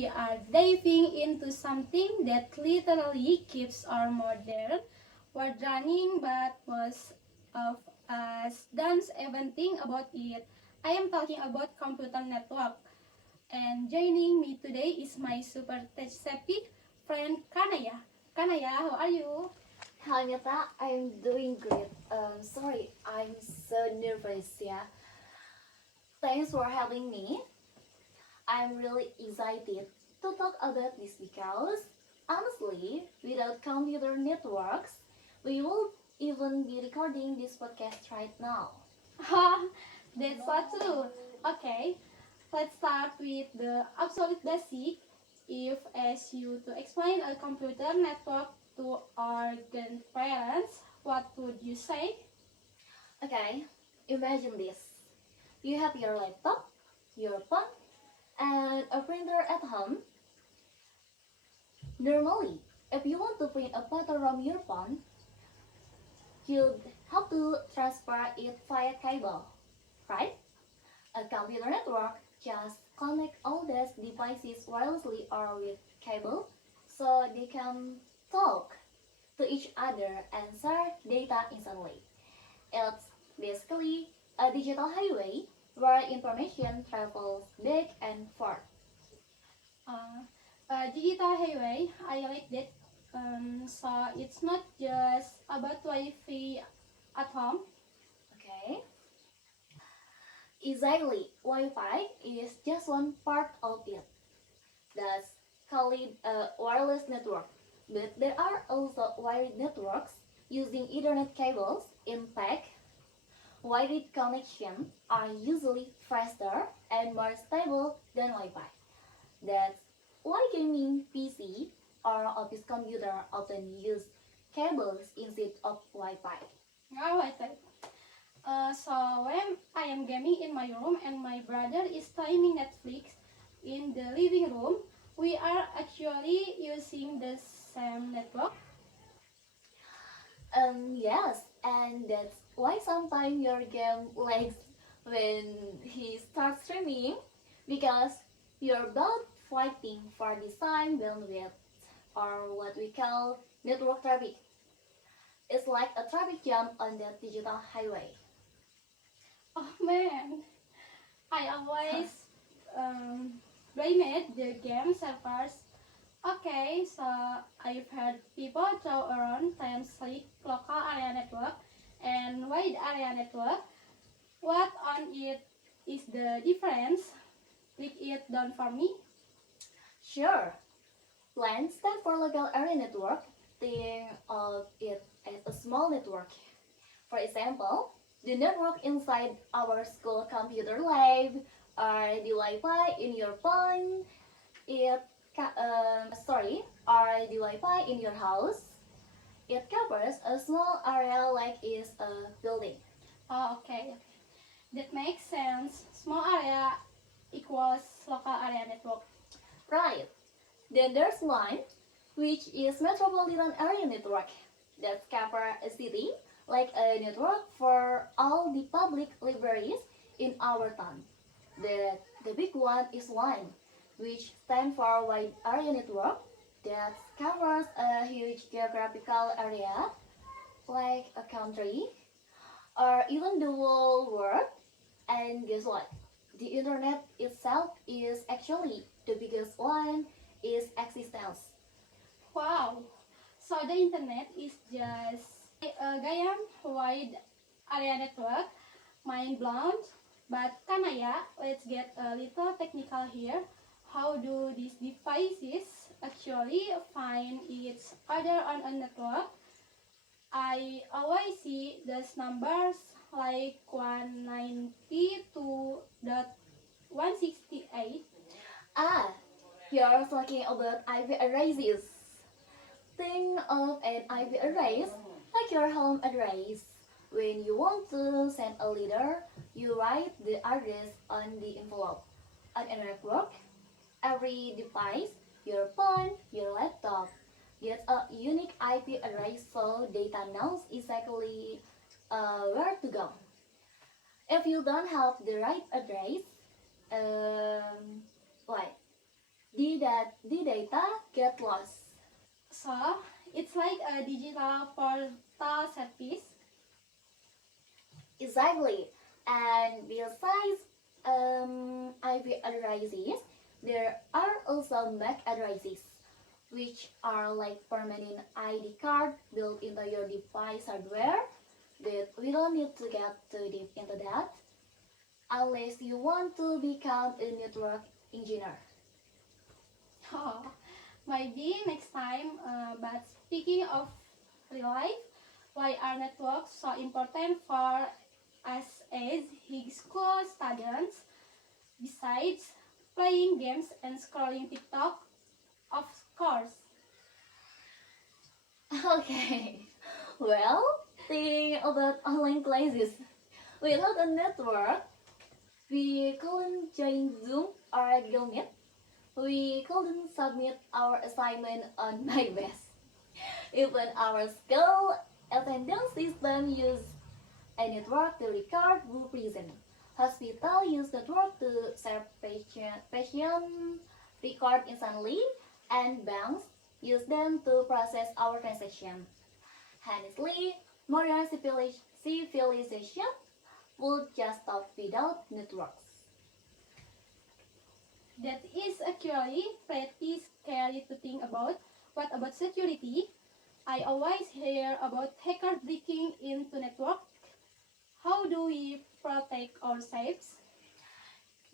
we are diving into something that literally keeps our modern world running, but most of us don't even think about it. I am talking about computer network, and joining me today is my super tech savvy friend Kanaya. Kanaya, how are you? Hi Meta, I'm doing great. Sorry, I'm so nervous, yeah. Thanks for having me. I'm really excited to talk about this because, honestly, without computer networks, we won't even be recording this podcast right now. Ha, that's so true. Okay, let's start with the absolute basic. If ask you to explain a computer network to our grandparents, what would you say? Okay, imagine this. You have your laptop, your phone, and a printer at home. Normally, if you want to print a photo from your phone, you'd have to transfer it via cable, right? A computer network just connect all these devices wirelessly or with cable so they can talk to each other and share data instantly. It's basically a digital highway where information travels back and forth. Uh, Digital highway, I like that. So it's not just about Wi-Fi at home. Okay? Exactly. Wi-Fi is just one part of it. That's called a wireless network. But there are also wired networks using Ethernet cables. In fact, wired connections are usually faster and more stable than Wi-Fi. That's why gaming PC or office computer often use cables instead of Wi-Fi. Now I type. So when I am gaming in my room and my brother is streaming Netflix in the living room, we are actually using the same network. Yes, and that's why sometimes your game lags when he starts streaming because you're both fighting for the same bandwidth or what we call network traffic. It's like a traffic jam on the digital highway. Oh man, I always blamed the game servers. Okay, so I've heard people throw around terms like local area network and wide area network. What on it is the difference? Break it down for me. Sure, LAN stand for local area network. Think of it as a small network. For example, the network inside our school computer lab or the Wi-Fi in your phone. It or the Wi-Fi in your house. It covers a small area like is a building. Oh, okay. That makes sense. Small area equals local area network. Right. Then there's LAN, which is Metropolitan Area Network that covers a city like a network for all the public libraries in our town. The big one is WAN, which stands for Wide Area Network, that covers a huge geographical area like a country or even the whole world. And guess what? The internet itself is actually the biggest one is existence. Wow. So the internet is just a giant wide area network. Mind blown. But Kanaya, let's get a little technical here. How do these devices actually find each other on a network? I always see those numbers like 192.168. Ah, you're talking about IP addresses. Think of an IP address like your home address. When you want to send a letter, you write the address on the envelope. On a network, every device, your phone, your laptop, gets a unique IP address so data knows exactly where to go. If you don't have the right address, um, why? The be that the data get lost. So it's like a digital portal service. Exactly. And besides IP addresses, there are also MAC addresses, which are like permanent ID card built into your device hardware. But we don't need to get too deep into that unless you want to become a network engineer. Oh, maybe next time. But speaking of real life, why are networks so important for us as high school students? Besides playing games and scrolling TikTok, of course. Okay, well, think about online classes. Without a network, we couldn't join Zoom or Google Meet. We couldn't submit our assignment on MyBest. Even our school attendance system use a network to record group present. Hospital use network to serve patient record instantly, and banks use them to process our transaction. Honestly, modern civilization would just stop without networks. That is actually pretty scary to think about. What about security? I always hear about hackers breaking into network. How do we protect ourselves?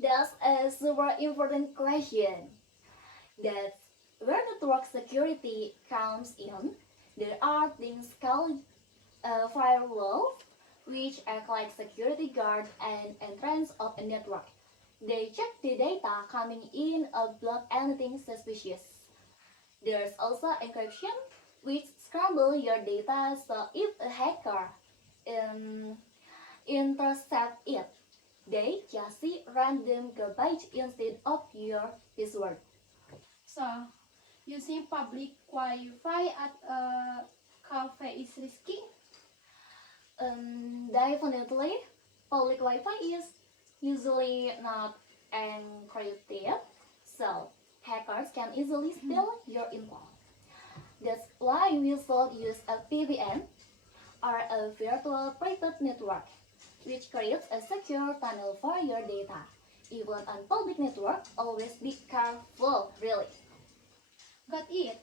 That's a super important question. That's where network security comes in. There are things called firewalls, which act like security guard and entrance of a network. They check the data coming in or block anything suspicious. There's also encryption, which scramble your data so if a hacker um, intercept it, they just see random garbage instead of your password. So, using public Wi-Fi at a cafe is risky. Definitely, public Wi-Fi is usually not encrypted, so hackers can easily steal your info. That's why we should use a VPN or a virtual private network, which creates a secure tunnel for your data. Even on public network, always be careful, really. Got it.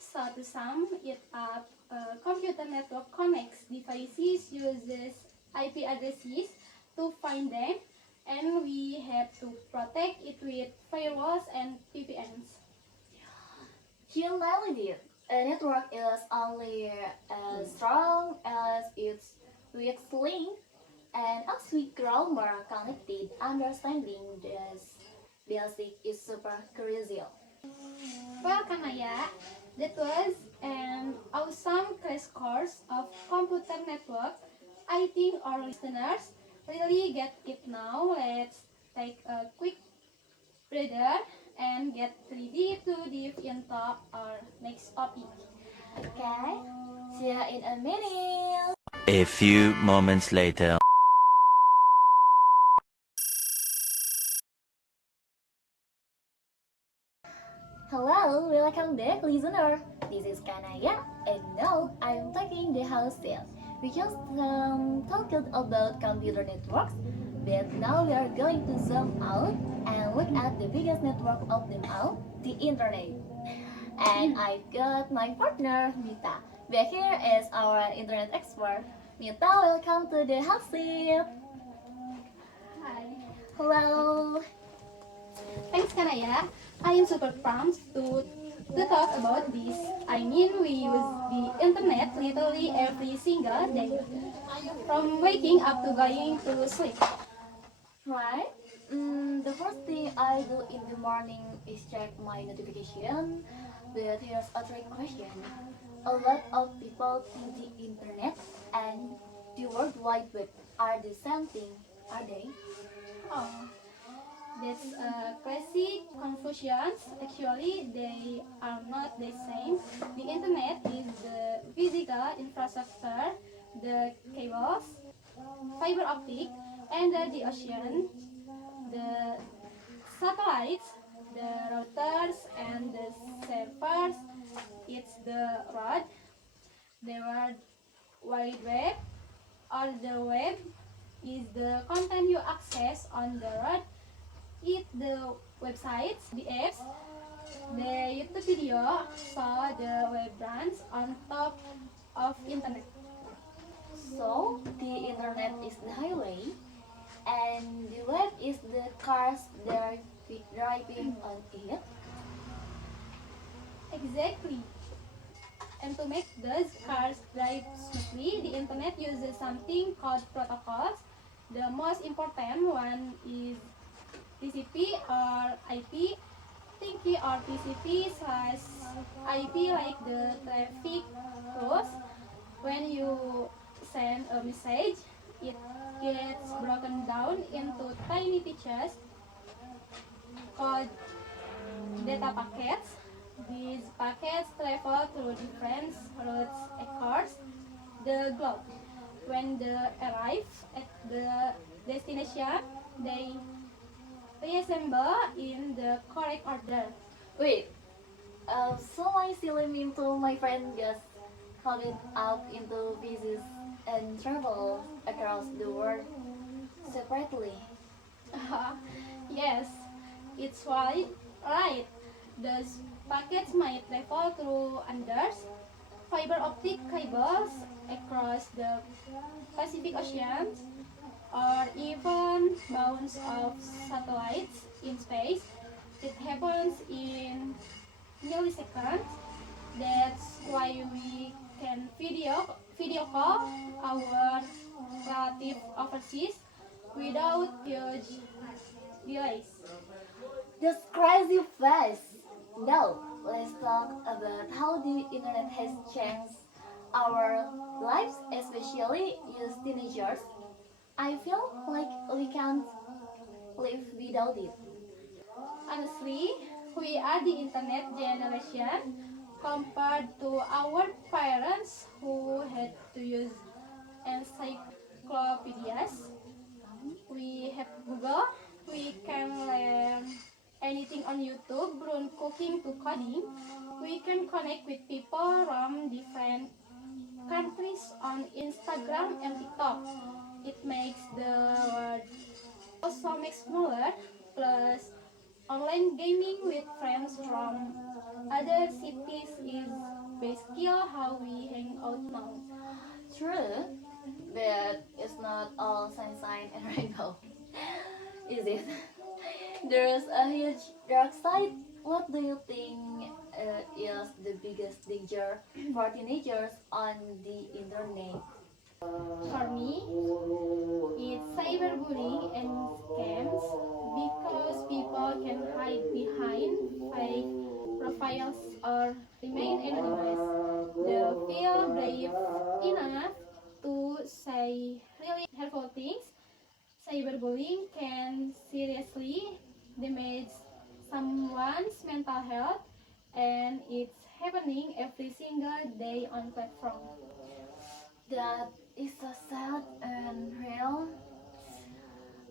So to sum it up, a computer network connects devices, uses IP addresses to find them, and we have to protect it with firewalls and VPNs. Humility. A network is only as strong as its weak link, and as we grow more connected, understanding this basic is super crucial. Well, Kanaya, that was an awesome crash course of computer network. I think our listeners really get it now. Let's take a quick breather and get ready to dive into our next topic. Okay, see you in a minute. A few moments later. Hello, welcome back, listener. This is Kanaya, and now I'm taking the house seat. We just talked about computer networks, but now we are going to zoom out and look at the biggest network of them all, the internet. And I've got my partner, Mita. Back here is our internet expert. Mita, welcome to the house seat. Hi. Hello. Thanks, Kanaya. I am super pumped to talk about this. I mean, we use the internet literally every single day, from waking up to going to sleep. Right. The first thing I do in the morning is check my notification. But here's a trick question. A lot of people think the internet and the World Wide Web are the same thing, are they? Oh, that's a classic confusion. Actually, they are not the same. The internet is the physical infrastructure, the cables, fiber optic, and the ocean, the satellites, the routers, on the servers. It's the road, the World Wide Web, or the web is the content you access on the road. It's the websites, the apps, the YouTube video, so the web runs on top of internet. So, the internet is the highway, and the web is the cars they're driving on it. Exactly. And to make those cars drive smoothly, the internet uses something called protocols. The most important one is TCP or IP. TCP or TCP slash IP like the traffic rules. When you send a message, it gets broken down into tiny pieces called data packets. These packets travel through different routes across the globe. When they arrive at the destination, they reassemble in the correct order. Wait, so my silly meme to my friend just cut it up into pieces and travel across the world separately. Yes, it's right. Those packets might travel through unders, fiber optic cables across the Pacific Oceans, or even bounce of satellites in space. It happens in milliseconds. That's why we can video call our relative overseas without huge delays. That's crazy fast. Now, let's talk about how the internet has changed our lives, especially as teenagers. I feel like we can't live without it. Honestly, we are the internet generation compared to our parents who had to use encyclopedias. We have Google. We can learn anything on YouTube, from cooking to coding. We can connect with people from different countries on Instagram and TikTok. It makes the world so much smaller. Plus, online gaming with friends from other cities is basically how we hang out now. True, but it's not all sunshine and rainbow, is it? There's a huge dark side. What do you think is the biggest danger for teenagers on the internet? For me, it's cyberbullying and scams because people can hide behind fake profiles or remain anonymous. They feel brave enough to say really hurtful things. Cyberbullying can seriously damage someone's mental health, and it's happening every single day on platform. That is so sad and real.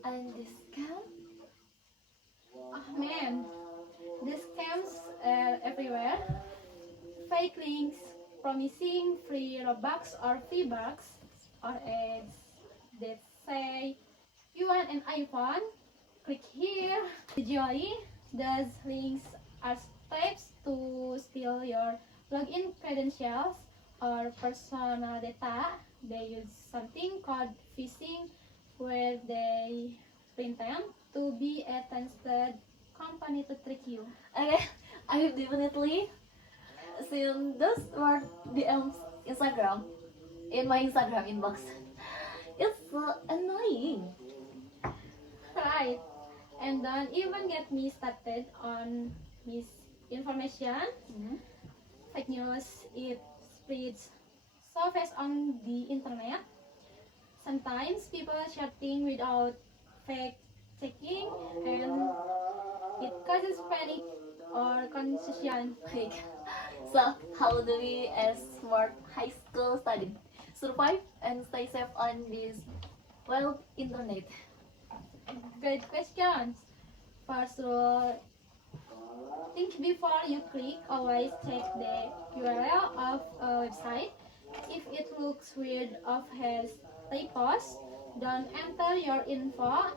And this scam? Oh man, the scams are everywhere. Fake links promising free Robux or free bucks, or ads that say you want an iPhone, click here. Usually, those links are steps to steal your login credentials or personal data. They use something called phishing, where they pretend to be a trusted company to trick you. Okay, I have definitely seen those word DMs Instagram in my Instagram inbox. It's so annoying. Right. And don't even get me started on misinformation. Mhm. Fake news, it spreads so fast on the internet. Sometimes people share things without fact checking, and it causes panic or confusion. Like, so how do we as smart high school student survive and stay safe on this wild internet? Great questions. First rule Think before you click. Always check the URL of a website. If it looks weird or has typos, don't enter your info.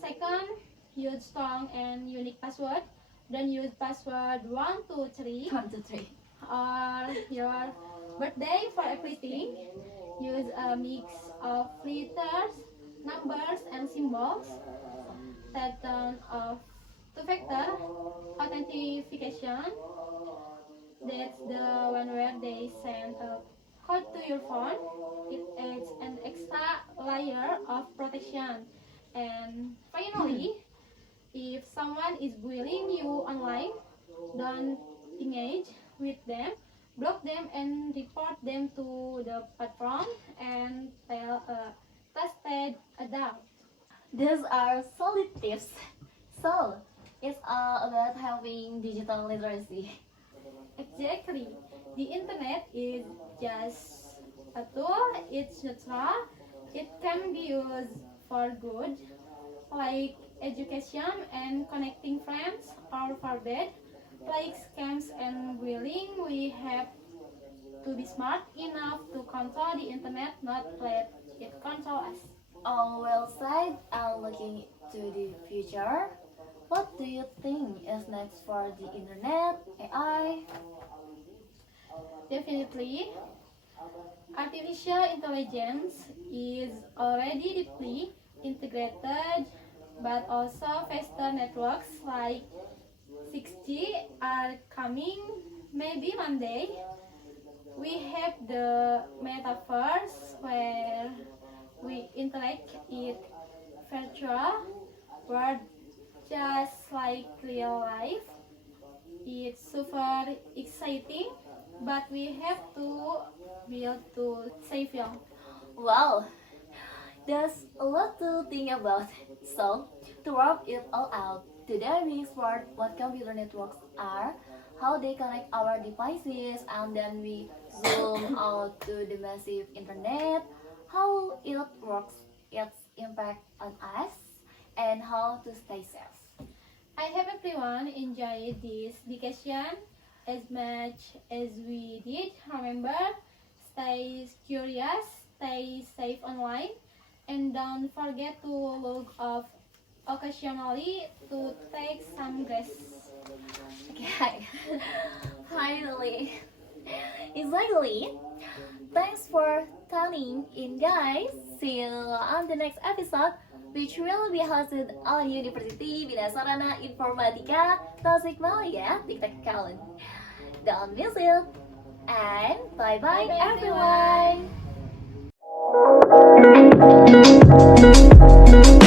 Second, use strong and unique password. Don't use password 123 1, 2, 3. or your birthday for everything. Use a mix of letters, numbers, and symbols. Turn off two-factor authentication. That's the one where they send a code to your phone. It adds an extra layer of protection. And finally, if someone is bullying you online, don't engage with them. Block them and report them to the platform and tell a trusted adult. These are solid tips. So, it's all about having digital literacy. Exactly. The internet is just a tool, it's neutral. It can be used for good, like education and connecting friends, or for bad, like scams and bullying. We have to be smart enough to control the internet, not let it control us. All well said and looking to the future. What do you think is next for the internet, AI? Definitely, artificial intelligence is already deeply integrated, but also faster networks like 6G are coming maybe one day. We have the metaverse where we interact in virtual world just like real life. It's super exciting, but we have to build to save young. Wow, there's a lot to think about. So, to wrap it all out, today we explored what computer networks are, how they connect our devices, and then we zoom out to the massive internet, how it works, its impact on us, and how to stay safe. I hope everyone enjoyed this discussion as much as we did. Remember, stay curious, stay safe online, and don't forget to log off occasionally to take some rest. Okay, finally, exactly. Thanks for tuning in, guys. See you on the next episode, which will be hosted on University Bina Sarana Informatika Tasikmalaya Tiktok Kalen. Don't miss it, and bye bye, Bye-bye, everyone.